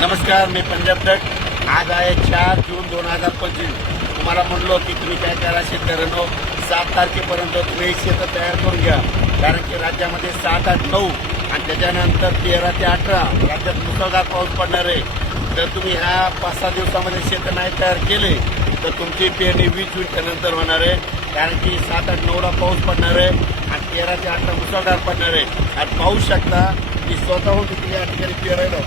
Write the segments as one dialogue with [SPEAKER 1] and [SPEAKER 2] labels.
[SPEAKER 1] नमस्कार मी पंजाब दट आज आहे चार जून दोन हजार पंचवीस तुम्हाला म्हणलो की तुम्ही काय करा शेतकऱ्यांनो सात तारखेपर्यंत तुम्ही शेतं तयार करून घ्या कारण की राज्यामध्ये सात आठ नऊ आणि त्याच्यानंतर तेरा ते अठरा राज्यात मुसळधार पाऊस पडणार आहे जर तुम्ही ह्या पाच सहा दिवसामध्ये शेतं नाही तयार केले तर तुमची पेरणी वीस नंतर होणार आहे कारण की सात आठ नऊला पाऊस पडणार आहे आणि तेरा ते अठरा मुसळधार पडणार आहे आणि पाहू शकता की स्वतःहून तिथे या ठिकाणी पेरायला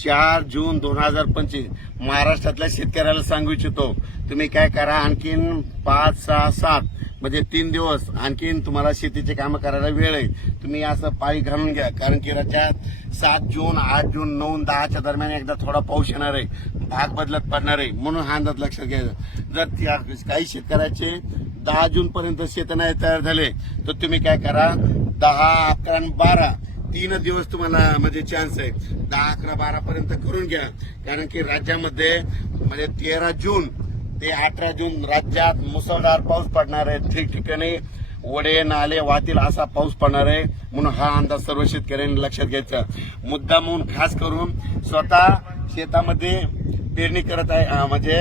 [SPEAKER 1] चार जून दोन हजार पंचवीस महाराष्ट्रातल्या शेतकऱ्याला सांगू इच्छितो तुम्ही काय करा आणखीन पाच सहा सात म्हणजे तीन दिवस आणखीन तुम्हाला शेतीचे कामं करायला वेळ आहे तुम्ही असं पाळी घालून घ्या कारण की राज्यात सात जून आठ जून नऊ दहाच्या दरम्यान एकदा थोडा पाऊस येणार आहे भाग बदलत पडणार आहे म्हणून हा अंदाज लक्षात घ्यायचा जर काही शेतकऱ्याचे दहा जून पर्यंत शेत नाही तयार झाले तर तुम्ही काय करा दहा अकरा आणि बारा तीन दिवस तुम्हाला म्हणजे चान्स आहे दहा अकरा बारा पर्यंत करून घ्या कारण की राज्यामध्ये म्हणजे तेरा जून ते अठरा जून राज्यात मुसळधार पाऊस पडणार आहे ठिकठिकाणी वडे नाले वातील असा पाऊस पडणार आहे म्हणून हा अंदाज सर्व शेतकऱ्यांनी लक्षात घ्यायचा मुद्दा म्हणून खास करून स्वतः शेतामध्ये पेरणी करत आहे म्हणजे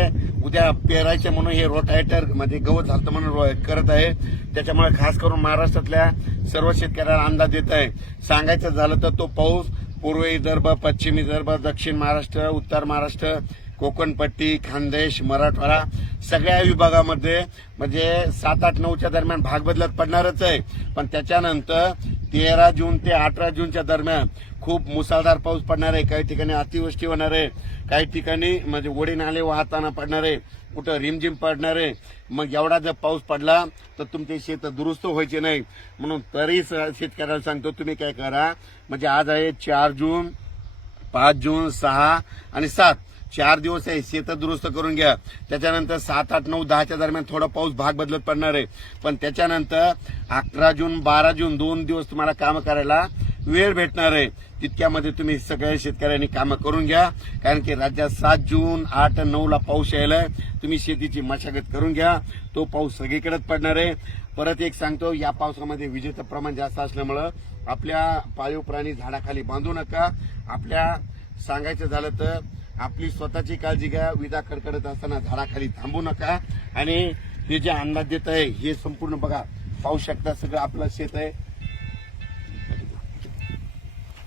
[SPEAKER 1] उद्या पेरायचे म्हणून हे रोटायटर म्हणजे गवत झालतं म्हणून करत आहे त्याच्यामुळे खास करून महाराष्ट्रातल्या सर्व शेतकऱ्याला अंदाज येत आहे सांगायचं झालं तर तो पाऊस पूर्व विदर्भ पश्चिम विदर्भ दक्षिण महाराष्ट्र उत्तर महाराष्ट्र कोकणपट्टी खानदेश मराठवाडा सगळ्या विभागामध्ये म्हणजे सात आठ नऊच्या दरम्यान भाग बदलत पडणारच आहे पण त्याच्यानंतर तेरा जून ते अठरा जूनच्या दरम्यान खूप मुसळधार पाऊस पडणार आहे काही ठिकाणी अतिवृष्टी होणार आहे काही ठिकाणी म्हणजे ओढे नाले वाहताना पडणार आहे कुठं रिमझिम पडणार आहे मग एवढा जर पाऊस पडला तर तुमचे शेत दुरुस्त व्हायचे नाही म्हणून तरी शेतकऱ्याला सांगतो तुम्ही काय करा म्हणजे आज आहे चार जून पाच जून सहा आणि सात चार दिवस आहे शेतात दुरुस्त करून घ्या त्याच्यानंतर सात आठ नऊ दहाच्या दरम्यान थोडा पाऊस भाग बदलत पडणार आहे पण त्याच्यानंतर अकरा जून बारा जून दोन दिवस तुम्हाला कामं करायला वेळ भेटणार आहे तितक्यामध्ये तुम्ही सगळ्या शेतकऱ्यांनी कामं करून घ्या कारण की राज्यात सात जून आठ नऊला पाऊस यायला तुम्ही शेतीची मशागत करून घ्या तो पाऊस सगळीकडेच पडणार आहे परत एक सांगतो या पावसामध्ये विजेचं प्रमाण जास्त असल्यामुळं आपल्या पाळीव प्राणी झाडाखाली बांधू नका आपल्या सांगायचं झालं तर आपली स्वतःची काळजी घ्या विजा कडकडत असताना झाडाखाली थांबू नका आणि हे जे अंदाज देत आहे हे संपूर्ण बघा पाहू शकता सगळं आपलं शेत आहे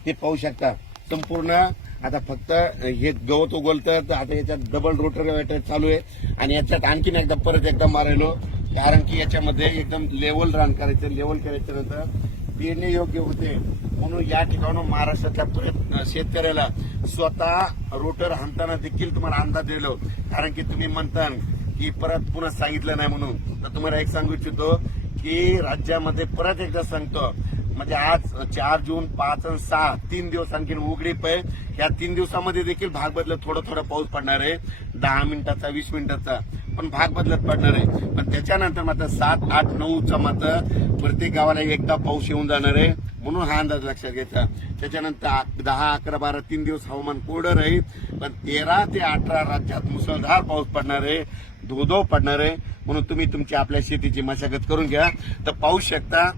[SPEAKER 1] ते पाहू शकता संपूर्ण आता फक्त हे गवत उगवलतं तर आता याच्यात डबल रोटर वेटर चालू आहे आणि याच्यात आणखीन एकदा परत एकदा मारायलो कारण की याच्यामध्ये एकदम लेवल रन करायचं लेवल करायचं नंतर पेरणे योग्य होते म्हणून या ठिकाणून महाराष्ट्रातल्या शेतकऱ्याला स्वतः रोटर हाणताना देखील तुम्हाला अंदाज दिलो कारण की तुम्ही म्हणता की परत पुन्हा सांगितलं नाही म्हणून तर तुम्हाला एक सांगू इच्छितो की राज्यामध्ये परत एकदा सांगतो म्हणजे आज चार जून पाच आणि सहा तीन दिवस आणखी उघडीप आहे या तीन दिवसामध्ये देखील भाग बदल थोडा थोडा पाऊस पडणार आहे दहा मिनिटाचा वीस मिनिटाचा पण भाग बदलत पडणार आहे पण त्याच्यानंतर मात्र सात आठ नऊचा मात्र प्रत्येक गावाला एकदा पाऊस येऊन जाणार आहे म्हणून हा अंदाज लक्षात घ्यायचा त्याच्यानंतर दहा अकरा बारा तीन दिवस हवामान कोरडं राहील पण तेरा ते अठरा राज्यात मुसळधार पाऊस पडणार आहे धोधो पडणार आहे म्हणून तुम्ही तुमची आपल्या शेतीची मशागत करून घ्या तर पाऊस शकता